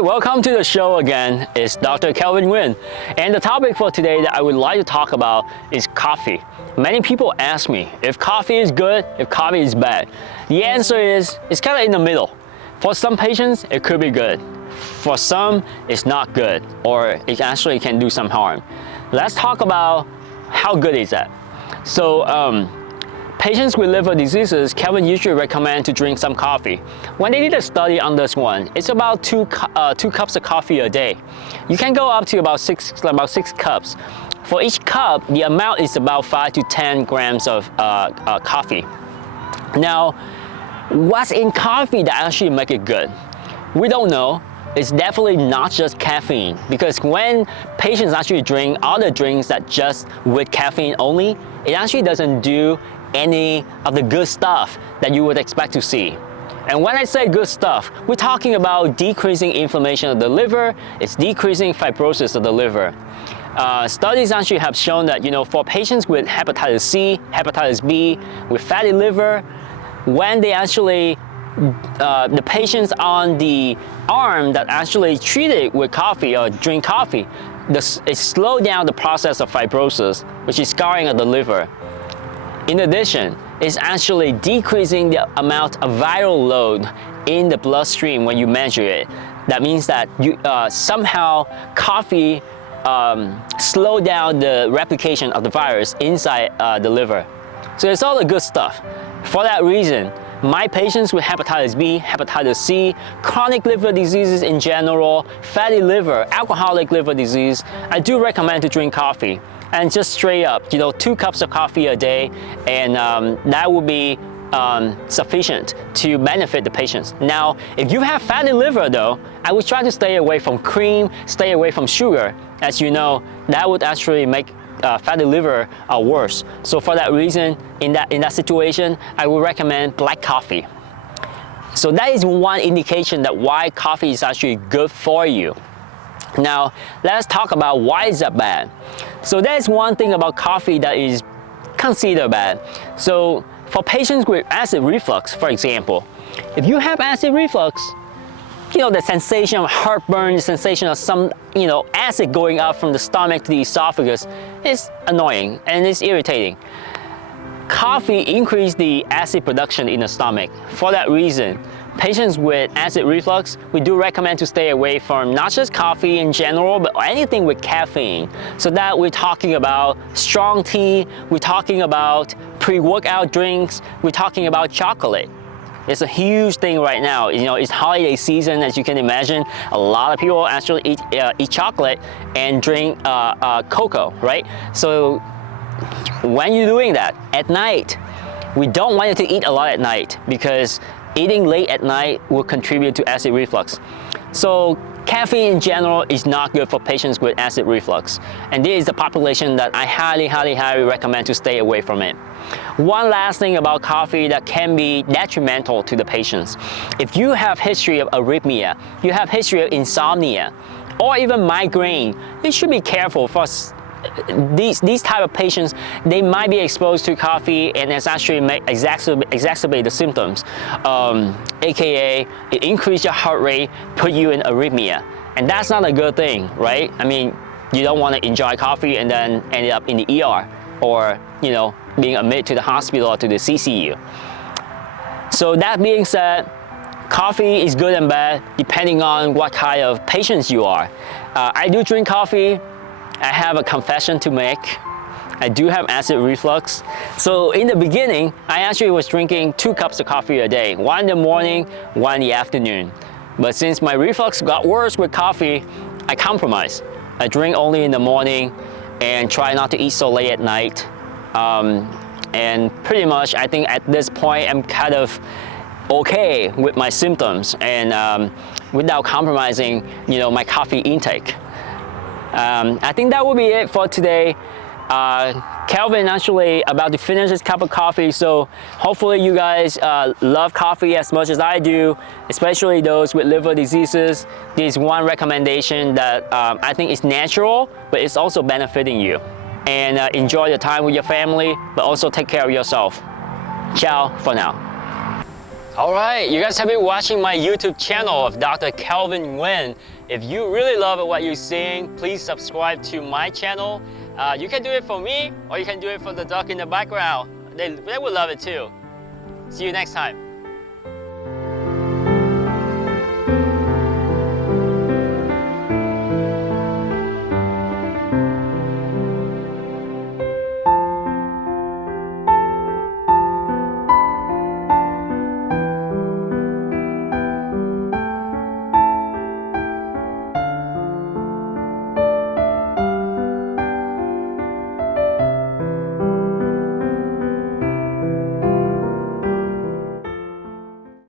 Alright, welcome to the show again. It's Dr. Kelvin Nguyen. And the topic for today that I would like to talk about is coffee. Many people ask me if coffee is good, if coffee is bad. The answer is, it's kind of in the middle. For some patients, it could be good. For some, it's not good, or it actually can do some harm. Let's talk about how good is that. So, patients with liver diseases, Kelvin usually recommend to drink some coffee. When they did a study on this one, it's about two cups of coffee a day. You can go up to about six cups. For each cup, the amount is about 5 to 10 grams of coffee. Now, what's in coffee that actually make it good? We don't know. It's definitely not just caffeine, because when patients actually drink other drinks that just with caffeine only, it actually doesn't do any of the good stuff that you would expect to see. And when I say good stuff, we're talking about decreasing inflammation of the liver, it's decreasing fibrosis of the liver. Studies actually have shown that, for patients with hepatitis C, hepatitis B, with fatty liver, when they actually, the patients on the arm that actually treated with coffee or drink coffee, it slowed down the process of fibrosis, which is scarring of the liver. In addition, it's actually decreasing the amount of viral load in the bloodstream when you measure it. That means that somehow coffee slowed down the replication of the virus inside the liver. So it's all the good stuff. For that reason, my patients with hepatitis B, hepatitis C, chronic liver diseases in general, fatty liver, alcoholic liver disease, I do recommend to drink coffee. And just straight up, 2 cups of coffee a day, and that will be sufficient to benefit the patients. Now, if you have fatty liver though, I would try to stay away from cream, stay away from sugar. As you know, that would actually make fatty liver worse. So for that reason, in that situation, I would recommend black coffee. So that is one indication that why coffee is actually good for you. Now, let's talk about why is that bad. So there's one thing about coffee that is considered bad. So for patients with acid reflux, for example, if you have acid reflux, the sensation of heartburn, the sensation of some, acid going up from the stomach to the esophagus is annoying and it's irritating. Coffee increases the acid production in the stomach. For that reason, patients with acid reflux, we do recommend to stay away from not just coffee in general, but anything with caffeine. So that we're talking about strong tea, we're talking about pre-workout drinks, we're talking about chocolate. It's a huge thing right now. It's holiday season, as you can imagine. A lot of people actually eat chocolate and drink cocoa, right? So when you're doing that at night, we don't want you to eat a lot at night, because eating late at night will contribute to acid reflux. So caffeine in general is not good for patients with acid reflux. And this is the population that I highly, highly, highly recommend to stay away from it. One last thing about coffee that can be detrimental to the patients. If you have history of arrhythmia, you have history of insomnia, or even migraine, you should be careful for these type of patients. They might be exposed to coffee and it's actually exacerbate the symptoms, aka it increase your heart rate, put you in arrhythmia, and that's not a good thing, right? I mean, you don't want to enjoy coffee and then end up in the ER, or being admitted to the hospital or to the CCU. So that being said, coffee is good and bad depending on what kind of patients you are. I do drink coffee. I have a confession to make. I do have acid reflux. So in the beginning, I actually was drinking 2 cups of coffee a day, 1 in the morning, 1 in the afternoon. But since my reflux got worse with coffee, I compromised. I drink only in the morning and try not to eat so late at night. And pretty much, I think at this point, I'm kind of okay with my symptoms and without compromising, my coffee intake. I think that will be it for today. Kelvin actually about to finish his cup of coffee, so hopefully you guys love coffee as much as I do, especially those with liver diseases. This is one recommendation that I think is natural, but it's also benefiting you. And enjoy your time with your family, but also take care of yourself. Ciao for now. All right, you guys have been watching my YouTube channel of Dr. Kelvin Nguyen. If you really love what you're seeing, please subscribe to my channel. You can do it for me, or you can do it for the duck in the background. They will love it too. See you next time.